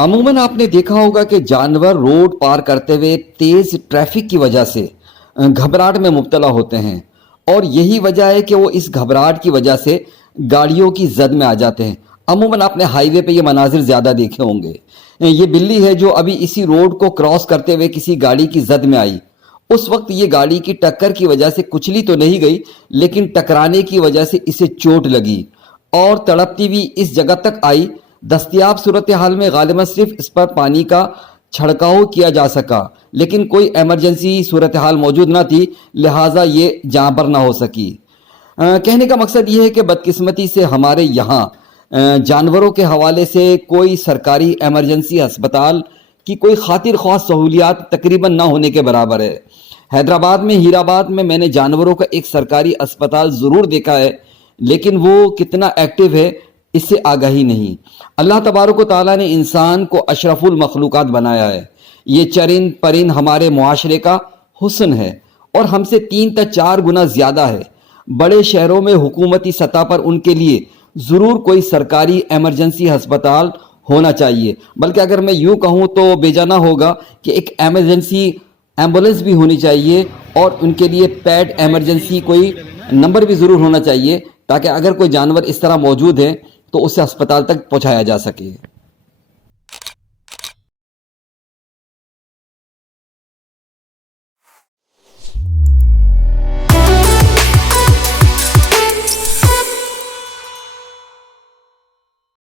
अमूमन आपने देखा होगा कि जानवर रोड पार करते हुए तेज ट्रैफिक की वजह से घबराहट में मुब्तला होते हैं। और यही वजह है कि वो इस घबराहट की वजह से गाड़ियों की जद में आ जाते हैं। अमूमन आपने हाईवे पे ये मनाजिर ज़्यादा देखे होंगे। ये बिल्ली है जो अभी इसी रोड को क्रॉस करते हुए किसी गाड़ी की जद में आई। उस वक्त ये गाड़ी की टक्कर की वजह से कुचली तो नहीं गई, लेकिन टकराने की वजह से इसे चोट लगी और तड़पती हुई इस जगह तक आई। दस्तयाब सूरत हाल में गालिबा सिर्फ इस पर पानी का छिड़काव किया जा सका, लेकिन कोई एमरजेंसी सूरत हाल मौजूद ना थी, लिहाजा ये जाँबर ना हो सकी। कहने का मकसद ये है कि बदकिस्मती से हमारे यहाँ जानवरों के हवाले से कोई सरकारी इमरजेंसी अस्पताल की कोई खातिर ख्वाह सहूलियात तकरीबन ना होने के बराबर है। हैदराबाद में हीराबाद में मैंने जानवरों का एक सरकारी अस्पताल ज़रूर देखा है, लेकिन वो कितना एक्टिव है इससे आगाही नहीं। अल्लाह तबारक व तआला ने इंसान को अशरफुल मखलूक़ात बनाया है। ये चरिंद परिंद हमारे मुआशरे का हुस्न है और हमसे 3 से 4 गुना ज़्यादा है। बड़े शहरों में हुकूमती सतह पर उनके लिए ज़रूर कोई सरकारी इमरजेंसी अस्पताल होना चाहिए। बल्कि अगर मैं यूँ कहूँ तो बेजाना होगा कि एक इमरजेंसी एम्बुलेंस भी होनी चाहिए और उनके लिए पेड इमरजेंसी कोई नंबर भी ज़रूर होना चाहिए, ताकि अगर कोई जानवर इस तरह मौजूद है तो उसे अस्पताल तक पहुँचाया जा सके।